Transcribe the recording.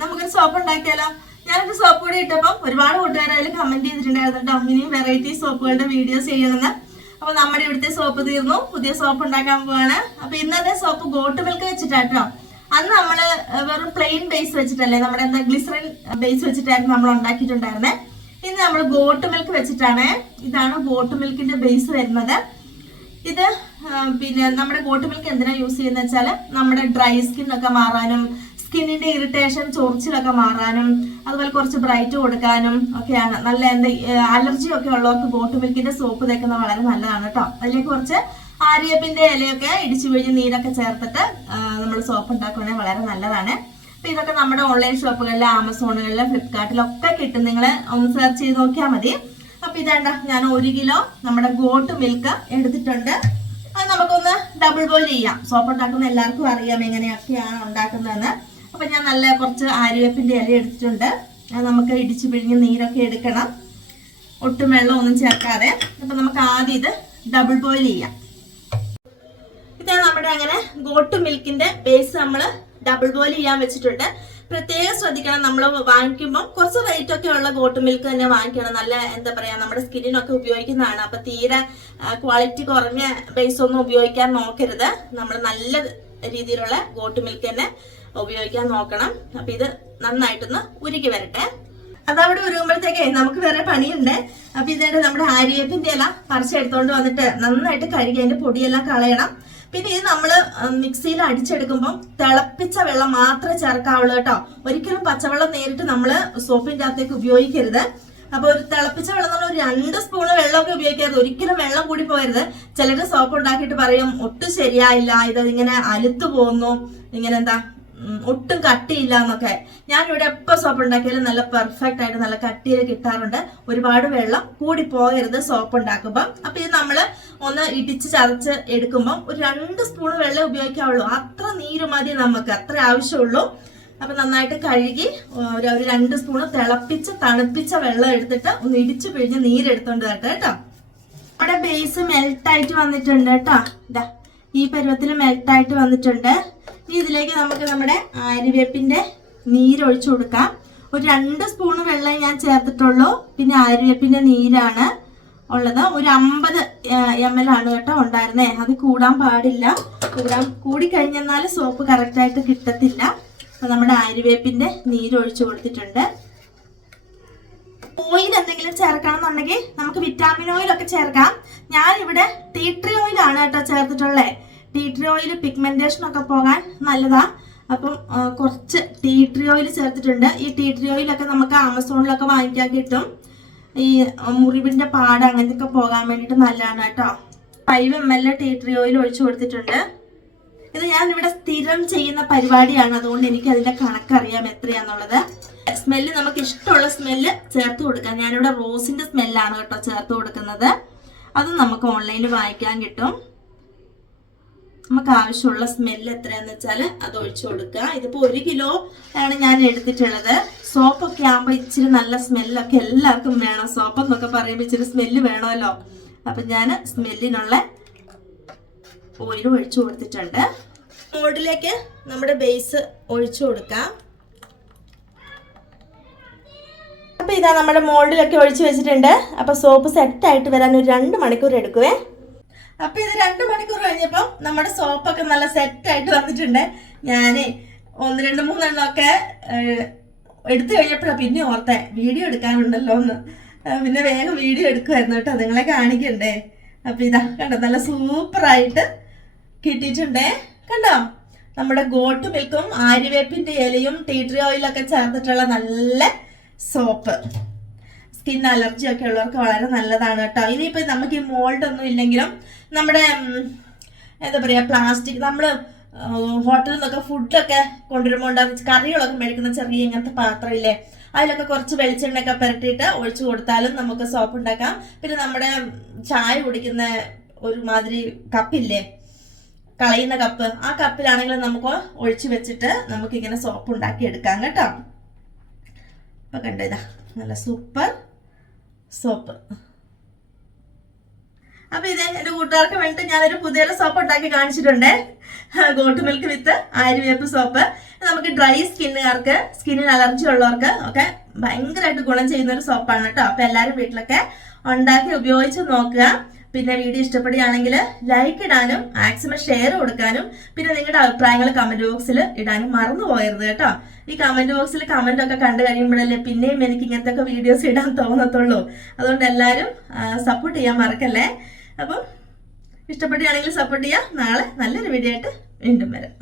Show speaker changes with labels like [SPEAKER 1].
[SPEAKER 1] നമുക്കൊരു സോപ്പ് ഉണ്ടാക്കിയാലോ? ഞാനൊരു സോപ്പ് കൂടി ഇട്ടപ്പോൾ ഒരുപാട് കൂട്ടുകാർ കമന്റ് ചെയ്തിട്ടുണ്ടായിരുന്നു കേട്ടോ ഇനിയും വെറൈറ്റി സോപ്പുകളുടെ വീഡിയോസ് ചെയ്യണമെന്ന്. അപ്പൊ നമ്മുടെ ഇവിടുത്തെ സോപ്പ് തീർന്നു. പുതിയ സോപ്പ് ഉണ്ടാക്കാൻ പോവാണ്. അപ്പൊ ഇന്നത്തെ സോപ്പ് ഗോട്ട് മിൽക്ക് വെച്ചിട്ടാട്ടോ അന്ന് നമ്മൾ വെറും പ്ലെയിൻ ബേസ് വെച്ചിട്ടല്ലേ നമ്മുടെ എന്താ ഗ്ലിസറിൻ ബേസ് വെച്ചിട്ടായിരുന്നു നമ്മൾ ഉണ്ടാക്കിയിട്ടുണ്ടായിരുന്നേ. ഇന്ന് നമ്മൾ ഗോട്ട് മിൽക്ക് വെച്ചിട്ടാണ്. ഇതാണ് ഗോട്ട് മിൽക്കിന്റെ ബേസ് വരുന്നത്. ഇത് പിന്നെ നമ്മുടെ ഗോട്ട് മിൽക്ക് എന്തിനാ യൂസ് ചെയ്യുന്നത് വെച്ചാൽ നമ്മുടെ ഡ്രൈ സ്കിന്നൊക്കെ മാറാനും സ്കിന്നിന്റെ ഇറിറ്റേഷൻ ചൊറിച്ചിലൊക്കെ മാറാനും അതുപോലെ കുറച്ച് ബ്രൈറ്റ് കൊടുക്കാനും ഒക്കെയാണ്. നല്ല എന്താ അലർജി ഒക്കെ ഉള്ളവർക്ക് ബോട്ട് മിൽക്കിന്റെ സോപ്പ് തേക്കുന്നത് വളരെ നല്ലതാണ് കേട്ടോ അതിലേക്ക് കുറച്ച് ആര്യപ്പിന്റെ ഇലയൊക്കെ ഇടിച്ചു പിഴിഞ്ഞ് നീരൊക്കെ ചേർത്തിട്ട് നമ്മൾ സോപ്പ് ഉണ്ടാക്കുകയാണെങ്കിൽ വളരെ നല്ലതാണ്. അപ്പൊ ഇതൊക്കെ നമ്മുടെ ഓൺലൈൻ ഷോപ്പുകളിൽ ആമസോണുകളിൽ ഫ്ലിപ്കാർട്ടിലൊക്കെ കിട്ടും. നിങ്ങൾ ഒന്ന് സെർച്ച് ചെയ്ത് നോക്കിയാൽ മതി. അപ്പൊ ഇതാണ്ട ഞാൻ ഒരു കിലോ നമ്മുടെ ഗോട്ട് മിൽക്ക് എടുത്തിട്ടുണ്ട്. അത് നമുക്കൊന്ന് ഡബിൾ ബോയിൽ ചെയ്യാം. സോപ്പ് ഉണ്ടാക്കുന്ന എല്ലാവർക്കും അറിയാം എങ്ങനെയൊക്കെയാണ് ഉണ്ടാക്കുന്നതെന്ന്. അപ്പൊ ഞാൻ നല്ല കുറച്ച് ആര്യവേപ്പിന്റെ ഇല എടുത്തിട്ടുണ്ട്. അത് നമുക്ക് ഇടിച്ചു പിഴിഞ്ഞ് നീരൊക്കെ എടുക്കണം. ഒട്ടും വെള്ളമൊന്നും ചേർക്കാതെ. അപ്പൊ നമുക്ക് ആദ്യം ഇത് ഡബിൾ ബോയിൽ ചെയ്യാം. ഇതാണ് നമ്മുടെ അങ്ങനെ ഗോട്ട് മിൽക്കിന്റെ ബേസ് നമ്മൾ ഡബിൾ ബോയിൽ ചെയ്യാൻ വെച്ചിട്ടുണ്ട്. പ്രത്യേകം ശ്രദ്ധിക്കണം. നമ്മൾ വാങ്ങിക്കുമ്പോൾ കുറച്ച് റേറ്റ് ഒക്കെ ഉള്ള ഗോട്ട് മിൽക്ക് തന്നെ വാങ്ങിക്കണം. നല്ല എന്താ പറയാ നമ്മുടെ സ്കിന്നിനൊക്കെ ഉപയോഗിക്കുന്നതാണ്. അപ്പൊ തീരെ ക്വാളിറ്റി കുറഞ്ഞ ബേസ് ഒന്നും ഉപയോഗിക്കാൻ നോക്കരുത്. നമ്മൾ നല്ല രീതിയിലുള്ള ഗോട്ട് മിൽക്ക് തന്നെ ഉപയോഗിക്കാൻ നോക്കണം. അപ്പൊ ഇത് നന്നായിട്ടൊന്ന് ഉരുക്കി വരട്ടെ. അതവിടെ ഉരുകുമ്പോഴത്തേക്കേ നമുക്ക് വേറെ പണിയുണ്ട്. അപ്പൊ ഇതേടെ നമ്മുടെ ആര്യവേപ്പിന്റെ ഇല പറിച്ചെടുത്തോണ്ട് വന്നിട്ട് നന്നായിട്ട് കഴുകി അതിന്റെ പൊടിയെല്ലാം കളയണം. പിന്നെ ഇത് നമ്മൾ മിക്സിയിൽ അടിച്ചെടുക്കുമ്പോൾ തിളപ്പിച്ച വെള്ളം മാത്രമേ ചേർക്കാവുള്ളൂ കേട്ടോ. ഒരിക്കലും പച്ചവെള്ളം നേരിട്ട് നമ്മൾ സോപ്പിന്റെ അകത്തേക്ക് ഉപയോഗിക്കരുത്. അപ്പൊ ഒരു തിളപ്പിച്ച വെള്ളം നമ്മൾ രണ്ട് സ്പൂണ് വെള്ളമൊക്കെ ഉപയോഗിക്കരുത്. ഒരിക്കലും വെള്ളം കൂടി പോയരുത് ചിലര് സോപ്പ് ഉണ്ടാക്കിയിട്ട് പറയും ഒട്ടും ശരിയായില്ല. ഇത് ഇങ്ങനെ അലുത്തു പോകുന്നു. ഇങ്ങനെ എന്താ? ഉം, ഒട്ടും കട്ടിയില്ല എന്നൊക്കെ ഞാൻ ഇവിടെ എപ്പോ സോപ്പ് ഉണ്ടാക്കിയാലും നല്ല പെർഫെക്റ്റ് ആയിട്ട് നല്ല കട്ടിയിൽ കിട്ടാറുണ്ട്. ഒരുപാട് വെള്ളം കൂടി പോകരുത് സോപ്പ് ഉണ്ടാക്കുമ്പോൾ അപ്പൊ ഇത് നമ്മൾ ഒന്ന് ഇടിച്ച് ചതച്ച് എടുക്കുമ്പോൾ ഒരു രണ്ട് സ്പൂൺ വെള്ളം ഉപയോഗിക്കാവുള്ളൂ. അത്ര നീര് മതി നമുക്ക്. അത്ര ആവശ്യമുള്ളൂ. അപ്പൊ നന്നായിട്ട് കഴുകി ഒരു ഒരു രണ്ട് സ്പൂണ് തിളപ്പിച്ച് തണുപ്പിച്ച വെള്ളം എടുത്തിട്ട് ഒന്ന് ഇടിച്ചു പിഴിഞ്ഞ് നീരെടുത്തോണ്ട് തട്ടെ കേട്ടോ. നമ്മുടെ ബേസ് മെൽട്ടായിട്ട് വന്നിട്ടുണ്ട് കേട്ടോ. ഇതാ ഈ പരുവത്തിൽ മെൽട്ടായിട്ട് വന്നിട്ടുണ്ട്. ഇനി ഇതിലേക്ക് നമുക്ക് നമ്മുടെ ആര്യവേപ്പിന്റെ നീരൊഴിച്ചു കൊടുക്കാം. ഒരു രണ്ട് സ്പൂണ് വെള്ളം ഞാൻ ചേർത്തിട്ടുള്ളൂ. പിന്നെ അരിവേപ്പിന്റെ നീരാണ് ഉള്ളത്. ഒരു അമ്പത് എം എൽ ആണ് കേട്ടോ ഉണ്ടായിരുന്നേ. അത് കൂടാൻ പാടില്ല. കൂടാൻ കൂടി കഴിഞ്ഞാൽ സോപ്പ് കറക്റ്റായിട്ട് കിട്ടത്തില്ല. അപ്പൊ നമ്മുടെ നീര് ഒഴിച്ചു കൊടുത്തിട്ടുണ്ട്. ഓയിൽ എന്തെങ്കിലും ചേർക്കണം എന്നുണ്ടെങ്കിൽ നമുക്ക് വിറ്റാമിൻ ഓയിൽ ഒക്കെ ചേർക്കാം. ഞാൻ ഇവിടെ ടീ ട്രീ ഓയിൽ ആണ് കേട്ടോ ചേർത്തിട്ടുള്ളത് ടീ ട്രീ പിഗ്മെന്റേഷൻ ഒക്കെ പോകാൻ നല്ലതാണ് അപ്പം കുറച്ച് ടീ ട്രീ ഓയിൽ ചേർത്തിട്ടുണ്ട്. ഈ ടീ ട്രീ ഓയിലൊക്കെ നമുക്ക് ആമസോണിലൊക്കെ വാങ്ങിക്കാൻ കിട്ടും. ഈ മുറിവിന്റെ പാട് അങ്ങനെയൊക്കെ പോകാൻ വേണ്ടിട്ട് നല്ലതാണ് കേട്ടോ. Five M L tea tree oil ഒഴിച്ചു കൊടുത്തിട്ടുണ്ട്. ഇത് ഞാൻ ഇവിടെ സ്ഥിരം ചെയ്യുന്ന പരിപാടിയാണ്. അതുകൊണ്ട് എനിക്ക് അതിന്റെ കണക്കറിയാം എത്രയാന്നുള്ളത്. സ്മെല്ല് നമുക്ക് ഇഷ്ടമുള്ള സ്മെല്ല് ചേർത്ത് കൊടുക്കാം. ഞാനിവിടെ റോസിന്റെ സ്മെല്ലാണ് കേട്ടോ ചേർത്ത് കൊടുക്കുന്നത്. അത് നമുക്ക് ഓൺലൈനിൽ വാങ്ങിക്കാൻ കിട്ടും. നമുക്ക് ആവശ്യമുള്ള സ്മെല്ല് എത്രയാന്ന് വെച്ചാൽ അത് ഒഴിച്ചു കൊടുക്കുക. ഇതിപ്പോ ഒരു കിലോ ആണ് ഞാൻ എടുത്തിട്ടുള്ളത്. സോപ്പൊക്കെ ആകുമ്പോൾ ഇച്ചിരി നല്ല സ്മെല്ലൊക്കെ എല്ലാവർക്കും വേണം. സോപ്പ് എന്നൊക്കെ പറയുമ്പോൾ ഇച്ചിരി സ്മെല്ല് വേണമല്ലോ. അപ്പൊ ഞാൻ സ്മെല്ലിനുള്ള ഓയിൽ ഒഴിച്ചു കൊടുത്തിട്ടുണ്ട്. മോഡിലേക്ക് നമ്മുടെ ബേസ് ഒഴിച്ചു കൊടുക്കാം. അപ്പൊ ഇതാ നമ്മുടെ മോൾഡിലൊക്കെ ഒഴിച്ചു വെച്ചിട്ടുണ്ട്. അപ്പൊ സോപ്പ് സെറ്റ് ആയിട്ട് വരാൻ ഒരു രണ്ട് മണിക്കൂർ എടുക്കുവേ. അപ്പൊ ഇത് രണ്ട് മണിക്കൂർ കഴിഞ്ഞപ്പോ നമ്മുടെ സോപ്പൊക്കെ നല്ല സെറ്റ് ആയിട്ട് വന്നിട്ടുണ്ട്. ഞാൻ ഒന്ന് രണ്ട് മൂന്നെണ്ണം ഒക്കെ എടുത്തു കഴിഞ്ഞപ്പോഴാണ് പിന്നെ ഓർത്തേ വീഡിയോ എടുക്കാനുണ്ടല്ലോ എന്ന്. പിന്നെ വേഗം വീഡിയോ എടുക്കുമായിരുന്നു കേട്ടോ നിങ്ങളെ കാണിക്കണ്ടേ. അപ്പൊ ഇതാ കണ്ടോ നല്ല സൂപ്പറായിട്ട് കിട്ടിയിട്ടുണ്ടേ. കണ്ടോ? നമ്മുടെ ഗോട്ട് മിൽക്കും ആര്യവേപ്പിന്റെ ഇലയും ടീ ട്രീ ഓയിലൊക്കെ ചേർത്തിട്ടുള്ള നല്ല സോപ്പ്. സ്കിൻ അലർജി ഒക്കെ ഉള്ളവർക്ക് വളരെ നല്ലതാണ് കേട്ടോ. ഇനിയിപ്പോ നമുക്ക് ഈ മോൾഡ് ഒന്നും ഇല്ലെങ്കിലും നമ്മുടെ എന്താ പറയാ പ്ലാസ്റ്റിക് നമ്മൾ ഹോട്ടലിൽ നിന്നൊക്കെ ഫുഡൊക്കെ കൊണ്ടുവരുമ്പോൾ കറികളൊക്കെ മേടിക്കുന്ന ചെറിയ ഇങ്ങനത്തെ പാത്രമില്ലേ അതിലൊക്കെ കുറച്ച് വെളിച്ചെണ്ണയൊക്കെ പുരട്ടിയിട്ട് ഒഴിച്ചു കൊടുത്താലും നമുക്ക് സോപ്പ് ഉണ്ടാക്കാം. പിന്നെ നമ്മുടെ ചായ കുടിക്കുന്ന ഒരുമാതിരി കപ്പില്ലേ കളയുന്ന കപ്പ് ആ കപ്പിലാണെങ്കിൽ നമുക്ക് ഒഴിച്ചു വെച്ചിട്ട് നമുക്ക് ഇങ്ങനെ സോപ്പ് ഉണ്ടാക്കി എടുക്കാം കേട്ടോ. അപ്പൊ കണ്ടോ ഇതാ നല്ല സൂപ്പർ സോപ്പ്. അപ്പൊ ഇത് എന്റെ കൂട്ടുകാർക്ക് വേണ്ടിയിട്ട് ഞാനൊരു പുതിയൊരു സോപ്പ് ഉണ്ടാക്കി കാണിച്ചിട്ടുണ്ട്. ഗോട്ട് മിൽക്ക് വിത്ത് ആര്യവേപ്പ് സോപ്പ്. നമുക്ക് ഡ്രൈ സ്കിന്നുകാർക്ക് സ്കിന്നിന് അലർജി ഉള്ളവർക്ക് ഒക്കെ ഭയങ്കരമായിട്ട് ഗുണം ചെയ്യുന്ന ഒരു സോപ്പാണ് കേട്ടോ. അപ്പൊ എല്ലാവരും വീട്ടിലൊക്കെ ഉണ്ടാക്കി ഉപയോഗിച്ച് നോക്കുക. പിന്നെ വീഡിയോ ഇഷ്ടപ്പെടുകയാണെങ്കിൽ ലൈക്ക് ഇടാനും മാക്സിമം ഷെയർ കൊടുക്കാനും പിന്നെ നിങ്ങളുടെ അഭിപ്രായങ്ങൾ കമന്റ് ബോക്സിൽ ഇടാനും മറന്നു പോയരുത് കേട്ടോ. ഈ കമന്റ് ബോക്സിൽ കമന്റ് ഒക്കെ കണ്ടു കഴിയുമ്പോഴല്ലേ പിന്നെയും എനിക്ക് ഇങ്ങനത്തെ ഒക്കെ വീഡിയോസ് ഇടാൻ തോന്നത്തുള്ളൂ. അതുകൊണ്ട് എല്ലാവരും സപ്പോർട്ട് ചെയ്യാൻ മറക്കല്ലേ? അപ്പം ഇഷ്ടപ്പെടുകയാണെങ്കിൽ സപ്പോർട്ട് ചെയ്യുക. നാളെ നല്ലൊരു വീഡിയോ ആയിട്ട് വീണ്ടും വരാം.